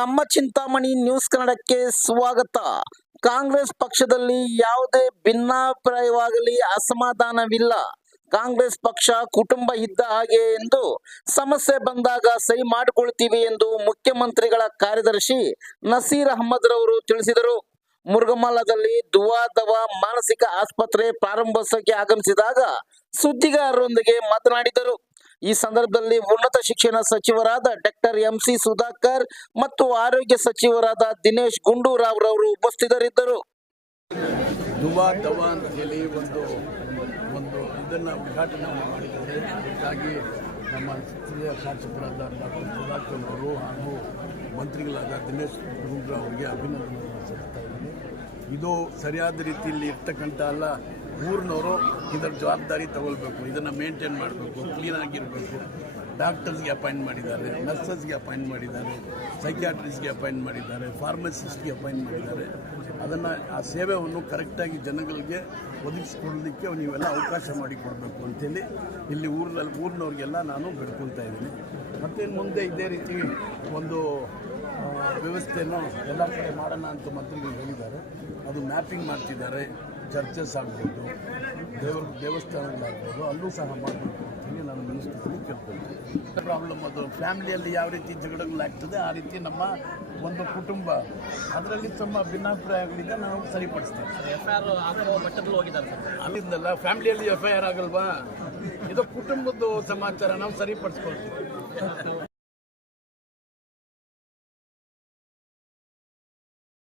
ನಮ್ಮ ಚಿಂತಾಮಣಿ ನ್ಯೂಸ್ ಕನ್ನಡಕ್ಕೆ ಸ್ವಾಗತ. ಕಾಂಗ್ರೆಸ್ ಪಕ್ಷದಲ್ಲಿ ಯಾವುದೇ ಭಿನ್ನಾಭಿಪ್ರಾಯವಾಗಲಿ ಅಸಮಾಧಾನವಿಲ್ಲ. ಕಾಂಗ್ರೆಸ್ ಪಕ್ಷ ಕುಟುಂಬ ಇದ್ದ ಹಾಗೆ ಎಂದು ಸಮಸ್ಯೆ ಬಂದಾಗ ಸಹಿ ಮಾಡಿಕೊಳ್ತೀವಿ ಎಂದು ಮುಖ್ಯಮಂತ್ರಿಗಳ ಕಾರ್ಯದರ್ಶಿ ನಸೀರ್ ಅಹಮದ್ ರವರು ತಿಳಿಸಿದರು. ಮುರುಗಮಲ್ಲದಲ್ಲಿ ದುವಾದವ ಮಾನಸಿಕ ಆಸ್ಪತ್ರೆ ಪ್ರಾರಂಭೋತ್ಸವಕ್ಕೆ ಆಗಮಿಸಿದಾಗ ಸುದ್ದಿಗಾರರೊಂದಿಗೆ ಮಾತನಾಡಿದರು. ಈ ಸಂದರ್ಭದಲ್ಲಿ ಉನ್ನತ ಶಿಕ್ಷಣ ಸಚಿವರಾದ ಡಾಕ್ಟರ್ ಎಂ ಸಿ ಸುಧಾಕರ್ ಮತ್ತು ಆರೋಗ್ಯ ಸಚಿವರಾದ ದಿನೇಶ್ ಗುಂಡೂರಾವ್ ರವರು ಉಪಸ್ಥಿತರಿದ್ದರು. ಒಂದು ಒಂದು ನಮ್ಮ ಸ್ಥಳೀಯ ಶಾಸಕರಾದ ಡಾಕ್ಟರ್ ಸುಧಾಕರ್ ಅವರು ಹಾಗೂ ಮಂತ್ರಿಗಳಾದ ದಿನೇಶ್ ಗುಂಡೂರಾವ್ ಅವರಿಗೆ ಅಭಿನಂದನೆಗಳನ್ನು ಸಲ್ಲಿಸ್ತಾ ಇದ್ದೀನಿ. ಇದು ಸರಿಯಾದ ರೀತಿಯಲ್ಲಿ ಇರ್ತಕ್ಕಂಥ ಅಲ್ಲ, ಊರಿನವರು ಇದರ ಜವಾಬ್ದಾರಿ ತಗೊಳ್ಬೇಕು, ಇದನ್ನು ಮೇಂಟೈನ್ ಮಾಡಬೇಕು ಕ್ಲೀನಾಗಿರಬೇಕು ಡಾಕ್ಟರ್ಸ್ಗೆ ಅಪಾಯಿಂಟ್ ಮಾಡಿದ್ದಾರೆ ನರ್ಸಸ್ಗೆ ಅಪಾಯಿಂಟ್ ಮಾಡಿದ್ದಾರೆ ಸೈಕ್ಯಾಟ್ರಿಸ್ಟ್ಗೆ ಅಪಾಯಿಂಟ್ ಮಾಡಿದ್ದಾರೆ ಫಾರ್ಮಸಿಸ್ಟ್ಗೆ ಅಪಾಯಿಂಟ್ ಮಾಡಿದ್ದಾರೆ. ಅದನ್ನು ಆ ಸೇವೆಯನ್ನು ಕರೆಕ್ಟಾಗಿ ಜನಗಳಿಗೆ ಒದಗಿಸ್ಕೊಡಲಿಕ್ಕೆ ನೀವೆಲ್ಲ ಅವಕಾಶ ಮಾಡಿಕೊಡಬೇಕು ಅಂತೇಳಿ ಇಲ್ಲಿ ಊರಿನಲ್ಲಿ ಊರಿನವ್ರಿಗೆಲ್ಲ ನಾನು ಬೆಳ್ಕೊಳ್ತಾ ಇದ್ದೀನಿ. ಮತ್ತು ಮುಂದೆ ಇದೇ ರೀತಿ ಒಂದು ವ್ಯವಸ್ಥೆಯನ್ನು ಎಲ್ಲ ಕಡೆ ಮಾಡೋಣ ಅಂತ ಮಂತ್ರಿಗಳು ಹೇಳಿದ್ದಾರೆ. ಅದು ಮ್ಯಾಪಿಂಗ್ ಮಾಡ್ತಿದ್ದಾರೆ. ಚರ್ಚಸ್ ಆಗ್ಬೋದು ದೇವರ ದೇವಸ್ಥಾನಗಳಾಗ್ಬೋದು ಅಲ್ಲೂ ಸಹ ಮಾಡಬೇಕು ಅಂತೇಳಿ ನಾನು ಮಿನಿಸ್ಟರ್ಸ್ಗೆ ಕೇಳ್ಕೊಳ್ತೀನಿ. ಪ್ರಾಬ್ಲಮ್ ಅದು. ಫ್ಯಾಮಿಲಿಯಲ್ಲಿ ಯಾವ ರೀತಿ ಜಗಳಗಳಾಗ್ತದೆ ಆ ರೀತಿ ನಮ್ಮ ಒಂದು ಕುಟುಂಬ. ಅದರಲ್ಲಿ ತುಂಬ ಭಿನ್ನಾಭಿಪ್ರಾಯಗಳಿದೆ ನಾವು ಸರಿಪಡಿಸ್ತೇವೆ. ಅಲ್ಲಿಂದಲ್ಲ ಫ್ಯಾಮಿಲಿಯಲ್ಲಿ ಎಫ್ ಐ ಆರ್ ಆಗಲ್ವಾ? ಇದು ಕುಟುಂಬದ ಸಮಾಚಾರ ನಾವು ಸರಿಪಡಿಸ್ಕೊಳ್ತೀವಿ.